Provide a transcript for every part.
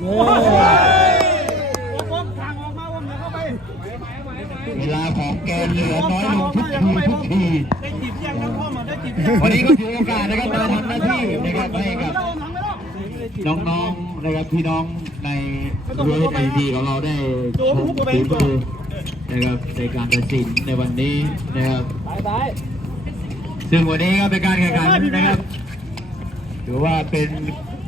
เวลาของแกเหลือน้อยลงทุกทีทุกทีวันนี้ก็ถือโอกาสนะครับมาทำหน้าที่นะครับให้กับน้องๆนะครับพี่น้องในรั้วไอทีของเราได้ชมฝีมือนะครับในการตัดสินในวันนี้นะครับซึ่งวันนี้ก็เป็นการแข่งขันนะครับถือว่าเป็น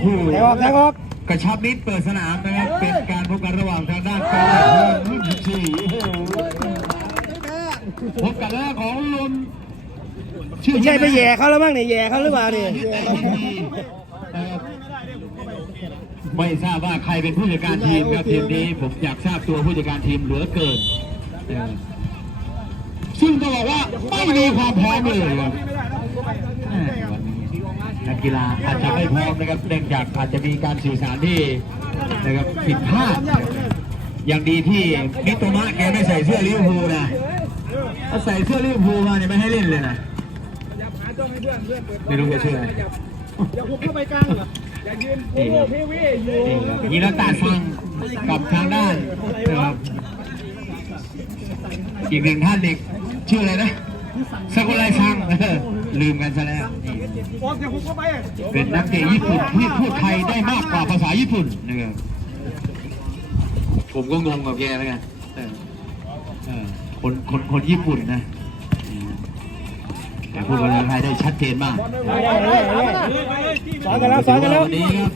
คู่แทงออกแทงออก กระชับมิตรเปิดสนามนะครับ เป็นการพบกันระหว่างทางด้านกอล์ฟรุ่นสี่พบกันแล้วของลมไม่ใช่ไปแย่เขาแล้วมั้งเนี่ยแย่เขาหรือเปล่าเนี่ยไม่ทราบว่าใครเป็นผู้จัดการทีมครับทีมนี้ผมอยากทราบตัวผู้จัดการทีมเหลือเกินเออซึ่งต้องบอกว่าไม่มีความพร้อมเลยครับแหม่วั นนี้นักกีฬาอาจจะไม่พร้อมนะครับเนื่องจากอาจจะมีการสื่อสารที่นะครับผิดพลาดอย่างดีที่มิโตมะแกไม่ใส่เสื้อลิเวอร์พูลนะถ้าใส่เสื้อลิเวอร์พูลมาเนี่ยไม่ให้เล่นเลยนะไม่รู้จะเชื่ออะไรอย่าหุบเข้าไปกลางเหรออย่ายืนโอ้โหพี่วิอยู่ยีราตาฟังกับทางด้านนะครับอีกหนึ่งท่านเด็กชื่ออะไรนะสกุลไลซังเออ ลืมกันซะแล้วบอลอย่าหุบเข้าไปเป็นนักเตะญี่ปุ่นที่พูดไทยได้มากกว่าภาษาญี่ปุ่นนะครับผมก็งงกับแกเหมือนกันเออเออคนคนคนญี่ปุ่นนะแต่พูดภาษาไทยได้ชัดเจนมากสอนกันแล้วสอนกันแล้ววันนี้ครับ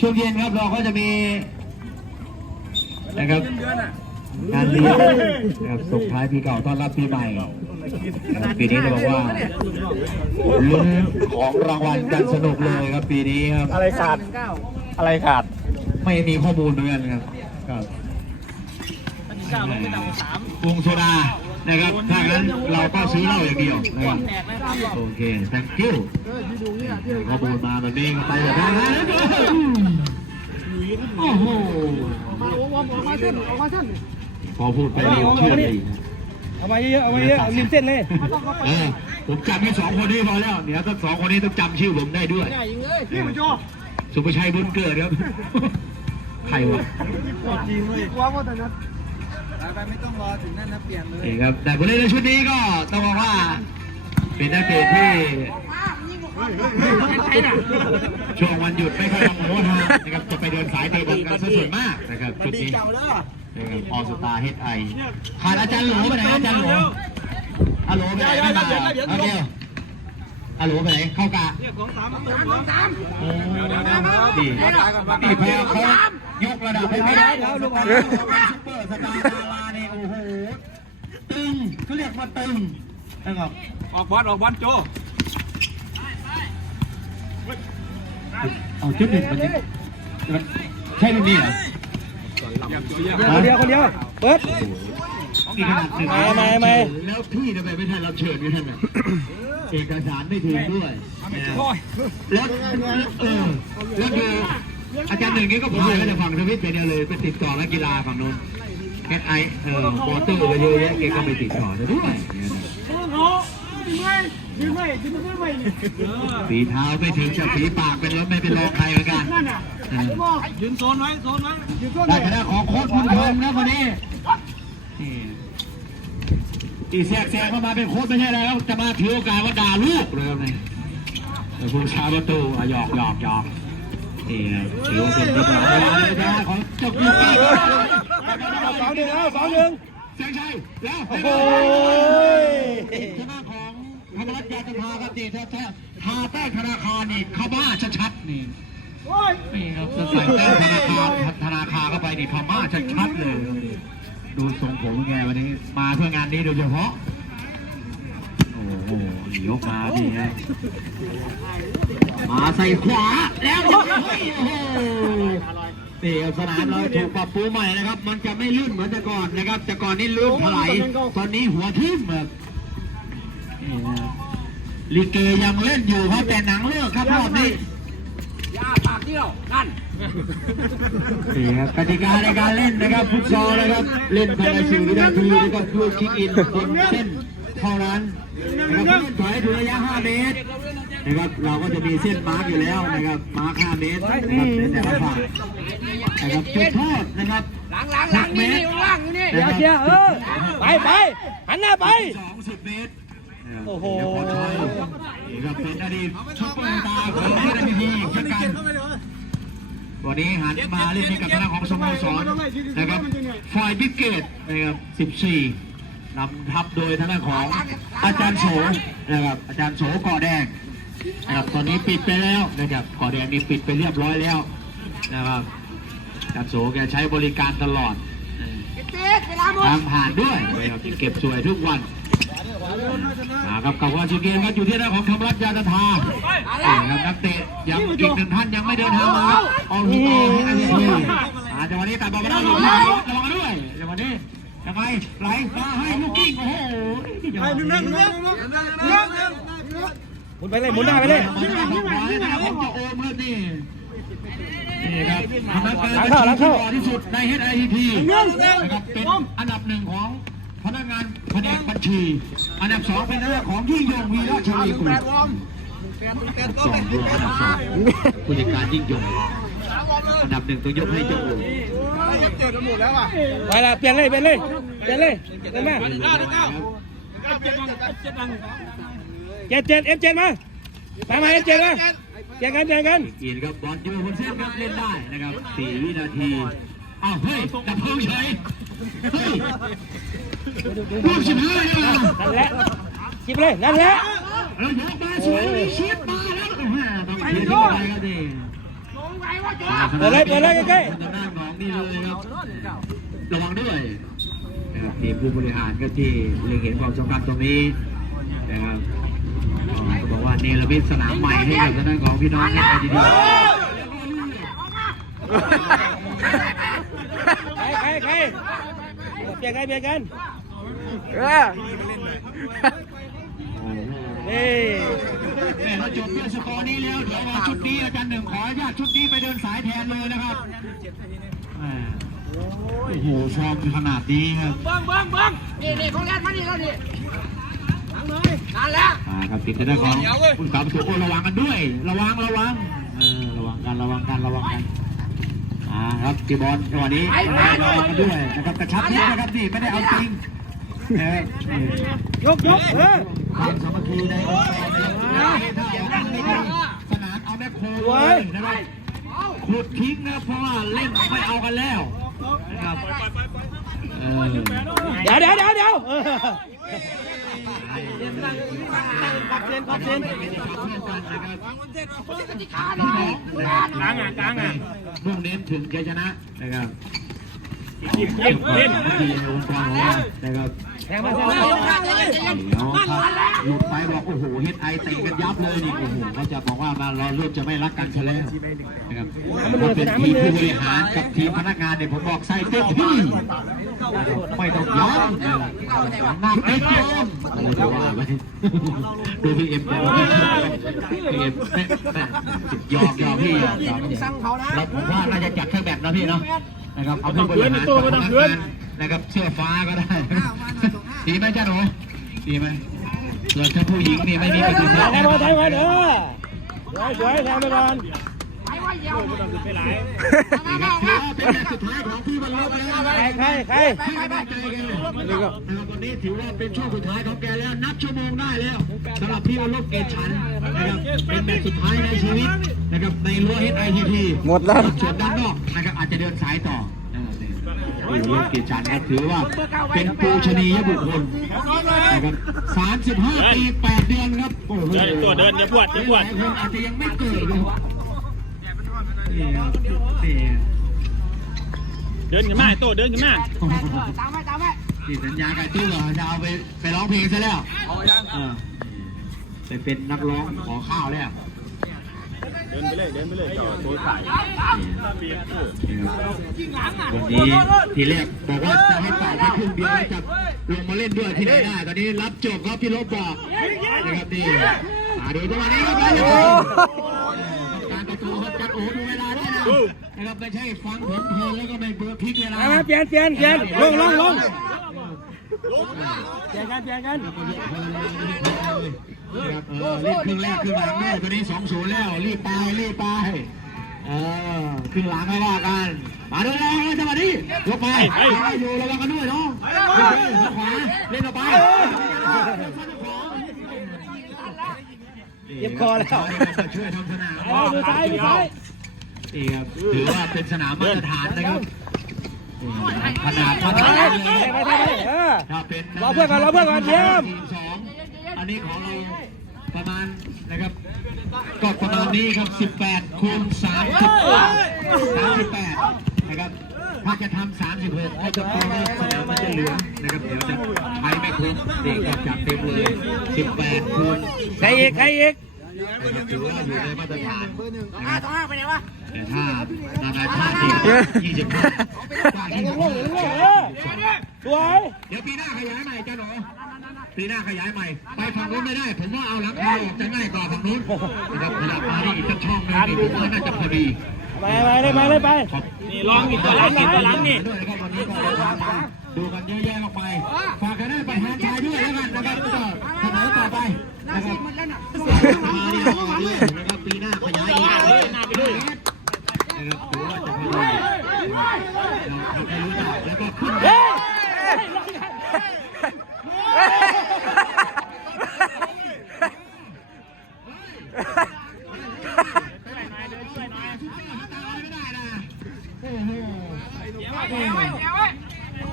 ช่วงเย็นครับเราก็จะมีนะครับ งานเลี้ยงนะครับส่งท้ายปีเก่าต้อนรับปีใหม่นะครับปีนี้จะบอกว่าลุ้นของรางวัลกันสนุกเลยครับปีนี้ครับ อะไรขาด อะไรขาด ไม่มีข้อมูลเหมือนกันครับครับวงโซดานะครับ ถ้างั้นเราก็ซื้อเหล้าอย่างเดียวนะครับโอเค thank you ข้อมูลมาแบบนี้ก็ไปแบบนั้นนะโอ้โห พอพูดไปเร็วเชื่อเลยนะเอามาเยอะๆเอามาเยอะริมเส้นเลยเออผมจำแค่สองคนนี้พอแล้วเดี๋ยวต้องสองคนนี้ต้องจำชื่อผมได้ด้วยพี่มาโจสุภชัยบุญเกิดครับใครวะจริงเลยว่าว่าแต่นั้นนี่ครับแต่ผู้เล่นในชุดนี้ก็ต้องบอกว่าเป็นนักเตะที่ช่วงวันหยุดไม่ค่อยทำโม้ทางนะครับจะไปเดินสายเตะบอลกันซะส่วนมากนะครับชุดนี้ นะครับออสตาเฮดไอขาดอาจารย์หลไปไหนอาจารย์หลฮัลโหลไปไหนไม่มาเอาเดียวฮัลโหลไปไหนเข้ากะของสามของสามโอ้ดีดีพอเขายกระดับให้ไม่ได้แล้วลูกบอลซุปเปอร์สตาร์ดาราเนี่ยโอ้โหตึงเขาเรียกว่าตึงนะครับออกบอลออกบอลโจเอาชุดหนึ่งมันใช่รุ่นนี้เหรอ คนเดียวคนเดียวเปิดนี่ขนาดหนึ่งมามามาแล้วพี่ทำไมไม่ทันรับเชิญนี่ท่านน่ะเอกสารไม่ถึงด้วยแล้วเออแล้วดูอาจารย์หนึ่งนี้ก็พายก็จะฝั่งทวิตไปเดียวเลยไปติดต่อนักกีฬาฝั่งนู้นแคทไอเออโบเตอร์ก็เยอะแยะแกก็ไปติดต่อด้วย ยืนไม่ยืนไม่ไม่ฝีเท้าไม่ถึงจะฝีปากเป็นรถไม่เป็นรองใครเหมือนกันเออยืนโซนไว้โซนไว้ยืนโซนได้คณะของโค้ชบุญเทิงนะวันนี้นี่อีแซกแซงเข้ามาเป็นโค้ชไม่ใช่แล้วจะมาถือโอกาสว่าด่าลูกเลยครับนี่แต่ผู้ชาประตูอะหยอกหยอกหยอกนี่ครับถือว่าเป็นที่ดีนะของเจบยูกี้สองหนึ่งแล้วสองหนึ่งแสงชัยแล้วโอ้ยชนะของ ธนวัฒน์ยาจันทราครับนี่ถ้าถ้าทาแป้งธนาคารนี่เขาบ้าชัดๆนี่นี่ครับจะใส่แป้งธนาคารธนาคารเข้าไปนี่พม่าชัดๆเลยดูทรงผมไงวันนี้มาเพื่องานนี้โดยเฉพาะโอ้โหยกมาดีฮะมาใส่ขวาแล้วโอ้โหนี่สนามเราถูกปรับปรุงใหม่นะครับ มันจะไม่ลื่นเหมือนแต่ก่อนนะครับแต่ก่อนนี่ลื่นถลายตอนนี้หัวทิ่มแบบ ลิเกยังเล่นอยู่ครับแต่หนังเลิกครับรอบนี้ยาปากเที่ยวนั่นนี่ครับกติกาในการเล่นนะครับฟุตซอลนะครับ เล่นภายในสี่วินาทีนะครับลูกคิกอินบนเส้นเท่านั้นนะครับผู้เล่นถอยถึงระยะ 5 เมตรนะครับเราก็จะมีเส้นมาร์กอยู่แล้วนะครับมาร์ก5เมตรนะครับในแต่ละฝั่งนะครับจุดโทษนะครับหลังหลังหลังนี่นี่ว่างอยู่นี่เดี๋ยวเชียร์เออไปไปหันหน้าไปสองสิบเมตร โอ้โหเดี๋ยวขอชัยนี่ครับเป็นอดีตชุดเปอร์สตาร์ของเอเดนพีเช่นกันวันนี้หันมาเล่นให้กับคณะของสโมสรนะครับฝ่ายบิกเกตนะครับ14นำทัพโดยทางด้านของอาจารย์โสนะครับอาจารย์โสก่อแดงนะครับตอนนี้ปิดไปแล้วนะครับก่อแดงนี่ปิดไปเรียบร้อยแล้วนะครับอาจารย์โสแกใช้บริการตลอดเจ๊เวลาหมดทางผ่านด้วยนะครับเก็บสวยทุกวัน นะครับกับว่าซีเกมครับอยู่ที่หน้านของคำรัตยาตานี่ครับนักเตะยังอีกหนึ่งท่านยังไม่เดินทางมาครับเอาหูต่อให้อันนี้อาจังหวะนี้ตัดบอลมาได้ระวังด้วยจังหวะนี้ยังไงไหลมาให้ลูกกิ้งโอ้โหไปหนึ่งหนึ่งหนึ่งหนึ่งหนึ่งหนึ่งหมุนไปเลยหมุนหน้าไปเลยของของจะโอมครับนี่นี่ครับทำนักการหลังเข้าหลังเข้าที่สุดใน HIT นะครับเป็นอันดับหนึ่งของ พนักงานแผนกบัญชี อันดับสองเป็นหน้าของยิ่งยงวีระชวีกุลอันดับสองด้วยอันดับสองผู้จัดการยิ่งยงอันดับหนึ่งต้องยกให้เจ้าโอมเจ็ดหมดแล้วอะไปละเปลี่ยนเลยเปลี่ยนเลยเปลี่ยนเลยเปลี่ยนมาเจ็ดเจ็ดเอฟเจ็ดมาตามมาเอฟเจ็ดมาเปลี่ยนกันเปลี่ยนกันอีนครับบอลอยู่บนเส้นครับเล่นได้นะครับสี่วินาทีอ้าวเฮ้ยดับเพลิงเฉยเฮ้ย ลูกสิบห้าเนี่ยนะนั่นแหละชิบเลย นั่นแหละ เรายกมาสวยเลยชิปมาแล้วแม่ต้องไปด้วยครับดิเปิดเลยเปิดเลยใกล้ทางด้านของนี่เลยครับระวังด้วยนะครับทีมผู้บริหารก็ที่เล็งเห็นความสำคัญตรงนี้นะครับก็บอกว่าเนรมิตสนามใหม่ให้กับทางด้านของพี่น้องเนี่ยดีๆใครใครใครเปลี่ยนกันเปลี่ยนกัน เออนี่แม่เราจบด้วยสกอร์นี้แล้วเดี๋ยวมาชุดนี้อาจารย์หนึ่งขออนุญาตชุดนี้ไปเดินสายแทนเลยนะครับแม่โอ้โหฟอร์มขนาดนี้ครับ เบิ้งเบิ้งเบิ้งนี่นี่เขาเล่นมานี่แล้วนี่หลังเลยนั่นแหละอ่าครับติดกันได้ของคุณสาวสุโอ้ระวังกันด้วย ระวังระวังเออระวังกันระวังกันระวังกันอ่าครับจีบอลจังหวะนี้ระวังกันด้วยนะครับกระชับนิดนะครับนี่ไม่ได้เอาจริง นะครับยกยกเออความสามัคคีในองค์กรนะครับถ้าเอาไม่ดีสนามเอาแม่โคเลยนะครับขุดทิ้งนะเพราะว่าเล่นไม่เอากันแล้วนะครับเดี๋ยวเดี๋ยวเดี๋ยวเดี๋ยวเออกลางอะกลางอะมุ่งเน้นถึงชัยชนะนะครับเล่นเล่นที่ในองค์กรขอ นะครับแทงมาแทงมาเดี๋ยวถ้าหลุดไปบอกโอ้โหเฮดไอเตะกันยับเลยนี่โอ้โหเขาจะบอกว่ามาเราเริ่มจะไม่รักกันซะแล้วนะครับถ้าเป็นทีมผู้บริหารกับทีมพนักงานเนี่ยผมบอกใส่เต็มที่ไม่ต้องย้อมนักไอ้โจมอะไรจะว่าไปดูพี่เอ็มบอกพี่เอ็มแม่แม่ยอมยอมพี่ยอมยอมแล้วผมว่าน่าจะจัดเครื่องแบบนะพี่เนาะนะครับเอาผู้บริหารกับพนักงาน นะครับเสื้อฟ้าก็ได้ดีไหมจ้าหนูดีไหมส่วนถ้าผู้หญิงนี่ไม่มีปฏิเสธแทงมาแทงมาเด้อสวยสวยแทงไปก่อนนี่ครับถือว่าเป็นแมตช์สุดท้ายของพี่บรรลุแล้วนะใครใครใครพี่ไม่ได้ใจแกนะครับวันนี้ถือว่าเป็นช่วงสุดท้ายของแกแล้ว นับชั่วโมงได้แล้วสำหรับพี่บรรลุเกตฉันนะครับเป็นแมตช์สุดท้ายในชีวิตนะครับในรั้ว HITT หมดแล้วส่วนด้านนอกนะครับอาจจะเดินสายต่อ นะครับนี่พี่บรรลุเกตฉันก็ถือว่าเป็นปูชนียบุคคลนะครับ35ปี8เดือนครับโอ้โหเดินตัวเดินอย่าปวดอย่าปวดหลายคนอาจจะยังไม่เกิดเลยนี่ครับนี่เดินขึ้นมาไอ้โตเดินขึ้นมาตามไปตามไปนี่สัญญากับตู้เหรอจะเอาไปไปร้องเพลงซะแล้วเออไปเป็นนักร้องขอข้าวแล้วเดินไปเลยเดินไปเลยจอดโทรสายวันนี้ทีแรกบอกว่าจะให้ต่อแค่ครึ่งเดียวแล้วจะลงมาเล่นด้วยที่ไหนได้ตอนนี้รับจบครับพี่ลบบอกนะครับนี่มาดูจังหวะนี้ครับการประตูครับจัดโอ้ดูเวลาด้วยนะนะครับไม่ใช่ฟังผมเพลินแล้วก็ไม่เบื่อพลิกเวลามามาเปลี่ยนเปลี่ยนเปลี่ยนลงลงลง เปลี่ยนกันเปลี่ยนกันรีบครึ่งแรกครึ่งหลังด้วยตอนนี้สองศูนย์แล้ว รีบไปรีบไปเออครึ่งหลังไม่ว่ากัน มาด้วยแล้วจังหวะนี้ยกไปไปอยู่ระวังกันด้วยเน้องโอเคขวาเล่นต่อไปเจ็บคอแล้วช่วยทำสนามเอาดูซ้ายดูซ้ายนี่ครับถือว่าเป็นสนามมาตรฐานนะครับ ขนาดมาตรไปฐานไปเลยไปไปเออถ้าเป็นรอเพื่อนก่อนรอเพื่อนก่อนเยี่ยมสองอันนี้ของเราประมาณนะครับก็ประมาณนี้ครับ 18คูณ30 38นะครับถ้าจะทำ36ก็จะพอสนามมันจะเหลือนะครับเดี๋ยวจะใช้ไม่คุ้มเด็กก็จัดเต็มเลย 18คูณใครอีกใครอีก นะครับถือว่าอยู่ในมาตรฐานห้าต่อห้าไปไหนวะแต่ถ้านานาชาติยี่สิบห้าเออสวยเดี๋ยวปีหน้าขยายใหม่เจ้าหนูปีหน้าขยายใหม่ ไปฝั่งนู้นไม่ได้ ผมว่าเอาหลังคาออกจะง่ายกว่าฝั่งนู้นนะครับขยับมานี่อีกสักช่องนึงผมว่าน่าจะพอดีไปไปเลยไปเลยไปนี่ลองอีกตัวหลังอีกตัวหลังนี่ด้วยนะครับวันนี้ก็ดูกันเยอะแยะมากมายฝากกันได้ประธานชายด้วยแล้วกันนะครับก็เสนอต่อไปนะครับ มานี่ออกเลยนะครับปีหน้าขยายอีกด้วยนะครับถือว่าจะพอดีเราทำให้รู้จักแล้วก็ขึ้น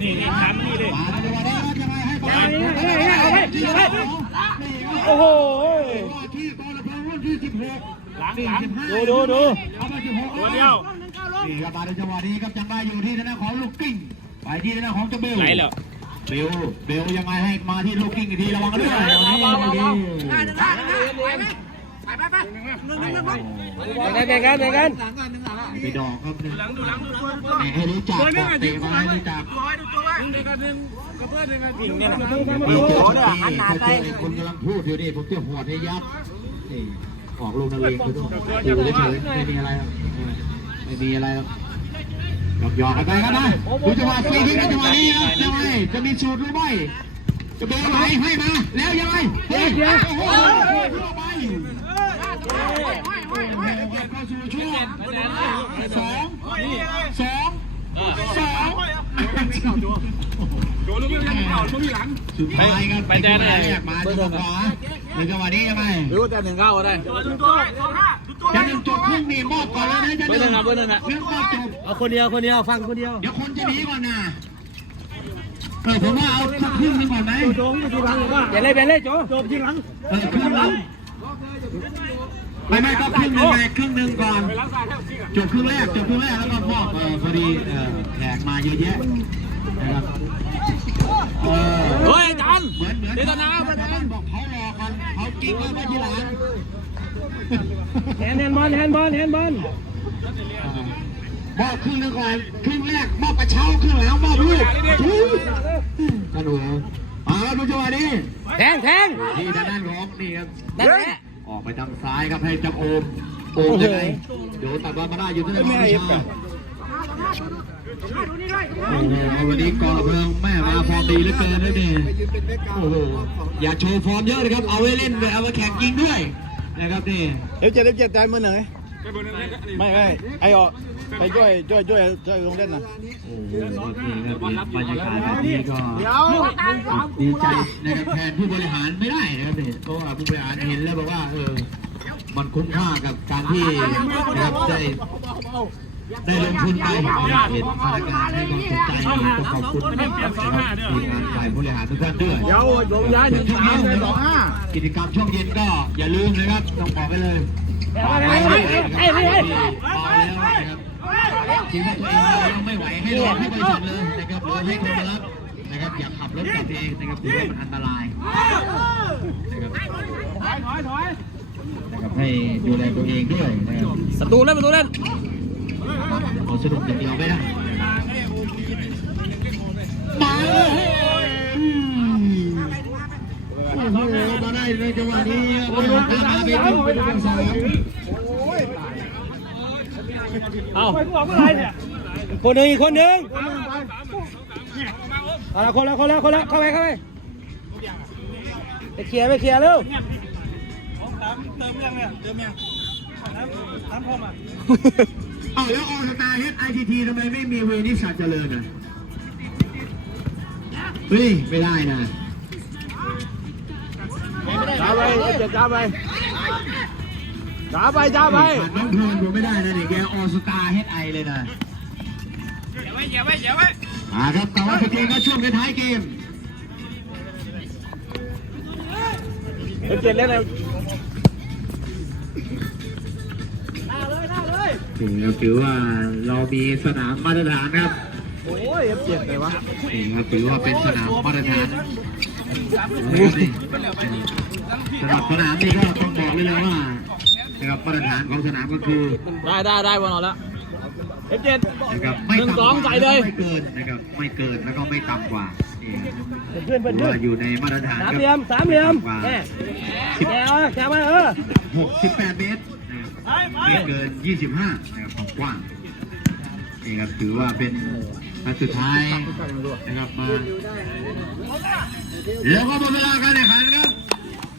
นี่นี่ทำนี่ดิโอ้โห หลังหลังดูดูดูตัวเดียว นี่ครับมาในจังหวะนี้ครับยังได้อยู่ที่ทางด้านของลูกกิ้ง ไปที่ทางด้านของเจ้าเบลไหนแล้วเบลเบลยังไงให้มาที่ลูกกิ้งอีกทีระวังกันด้วยระวังกันด้วยห้าหนึ่งห้าหนึ่งห้าไปไหมไปไปไปหนึ่งหนึ่งหนึ่งหนึ่งแบ่งกันแบ่งกันไปดอกครับหนึ่งให้รู้จักเตะมาให้รู้จักวิ่งเนี่ยนะ มีเจ้าที่เขาเจอไอ้คนกำลังพูดอยู่นี่ผมจะหัวให้ยับนี่ ออกลูกนักเลงคือต้องอยู่เฉยๆไม่มีอะไรครับไม่มีอะไรครับหยอกๆกันไปครับนะดูจังหวะฟรีคิกกันจังหวะนี้ครับยังไงจะมีสูตรหรือไม่จะเป็นอะไรให้มาแล้วยังไงเฮ้ยโอ้โหเข้าไปเข้าสู่ช่วงสองสองสอง โดนลูกยังเข่าช่วงที่หลังสุดท้ายครับไปแดนแรกมาจังหวะขวาในจังหวะนี้ยังไงหรือว่าแต่หนึ่งเข้าก็ได้จะหนึ่งจบครึ่งนี่มอบก่อนเลยนะจะหนึ่งเบอร์หนึ่งนะเบอร์หนึ่งนะเรื่องมอบจบเอาคนเดียวคนเดียวฟังคนเดียวเดี๋ยวคนจะหนีก่อนนะเออผมว่าเอาสักครึ่งหนึงก่อนไหมโจงทีหลังว่าเปลี่ยนเลยเปลี่ยนเลยโจจบทีหลังเออครึ่งหนึงไม่ไม่ก็ครึ่งหนึงไงครึ่งหนึงก่อนจบครึ่งแรกจบครึ่งแรกแล้วก็มอบเออพอดีเออแขกมาเยอะแยะ นะครับเออเฮ้ยอาจารย์เหมือนเหมือนเดี๋ยวตอนน้ำชาวบ้านบอกเขารอกันเขากิ๊กไว้ไว้ที่หลังแฮนด์แฮนด์บอลแฮนด์บอลแฮนด์บอลมอบครึ่งหนึงก่อนครึ่งแรกมอบกระเช้าครึ่งหลังมอบลูกกระหนูเอาละดูจังหวะนี้แทงแทงที่ทางด้านของนี่ครับนั่นแหละออกไปทางซ้ายครับให้จับโอมโอมยังไงเดี๋ยวตัดบอลมาได้อยู่ที่ทางของวิชา โอ้โหวันนี้กองเพลิงแม่มาฟอร์มดีเหลือเกินเลยนี่โอ้โหอย่าโชว์ฟอร์มเยอะเลยครับ เอาไว้เล่นเลยเอาไว้แข่งจริงด้วยนะครับนี่เดี๋ยวเจ็ดเดี๋ยวเจ็ดใจมือหนึ่งไม่ไม่ไอ้ออกไปช่วยช่วยช่วยช่วยลงเล่นนะโอ้โหนี่ครับบรรยากาศแบบนี้ก็ดีใจนะครับแทนผู้บริหารไม่ได้นะครับนี่เพราะว่าผู้บริหารเห็นแล้วบอกว่าเออมันคุ้มค่ากับการที่นะครับได้ ได้ลงทุนไปเห็นสถานการณ์ให้ความสนใจต้องขอบคุณมากนะครับทีมงานฝ่ายบริหารทุกท่านด้วยเดี๋ยวผมย้ายหนึ่งสามเป็นสองห้ากิจกรรมช่วงเย็นก็อย่าลืมนะครับต้องบอกไปเลยฝากไว้ด้วยบเบาแล้วนะครับคิดว่าตัวเองยังไม่ไหวให้รอให้ไปส่งเลยนะครับหรือให้คนมารับนะครับอย่าขับรถกลับเองนะครับถือว่ามันอันตรายนะครับนะครับให้ดูแลตัวเองด้วยนะครับประตูเล่นประตูเล่น เอาสนุกอย่างเดียวไม่ได้มาเลยโอ้โหมาได้ในจังหวะนี้มาเป็นเป็นสองเอาคนหนึ่งอีกคนหนึ่งเอาละคนละคนละคนละเข้าไปเข้าไปไปเคลียร์ไปเคลียร์เร็วเติมยังเนี่ยเติมยังน้ำน้ำพอมา เอาแล้วออสตาร์เฮดไอทีทีทำไมไม่มีเวนิสัตเจริญอะเฮ้ย ไม่ได้นะจ้าไปเจ็ดจ้าไปจ้าไปจ้าไปขาดน้องโทนผมไม่ได้นะนี่แกออสตาร์เฮดไอเลยนะอย่าไว้อย่าไว้อย่าไว้อ่าครับแต่ว่าสเกมก็ช่วงท้ายเกมเอ็มเจ็ดเล่นอะไร ถือถือว่าเรามีสนามมาตรฐานครับ โอ้ยเอ็มเจ็ดเลยวะนี่ครับถือว่าเป็นสนามมาตรฐานสำหรับสนามนี่ก็ต้องบอกเลยนะว่านะครับมาตรฐานของสนามก็คือได้ได้ได้บอลเอาละเอ็มเจ็ดนะครับไม่หนึ่งต่ำสกองว่าใส่เลยไม่เกินนะครับไม่เกินแล้วก็ไม่ต่ำกว่านี่ครับเพื่อนเพื่อนถือเพื่อนว่าอยู่ในมาตรฐานสามคเหลี่ยรับมสามเหลี่ยมกว่าแม่แกเอาแกมาเออหกสิบแปดเมตรนะครับ ไม่เกินยี่สิบห้านะครับของกว้างนี่ครับถือว่าเป็นนัดสุดท้ายนะครับมาแล้วก็หมดเวลาการแข่งขัน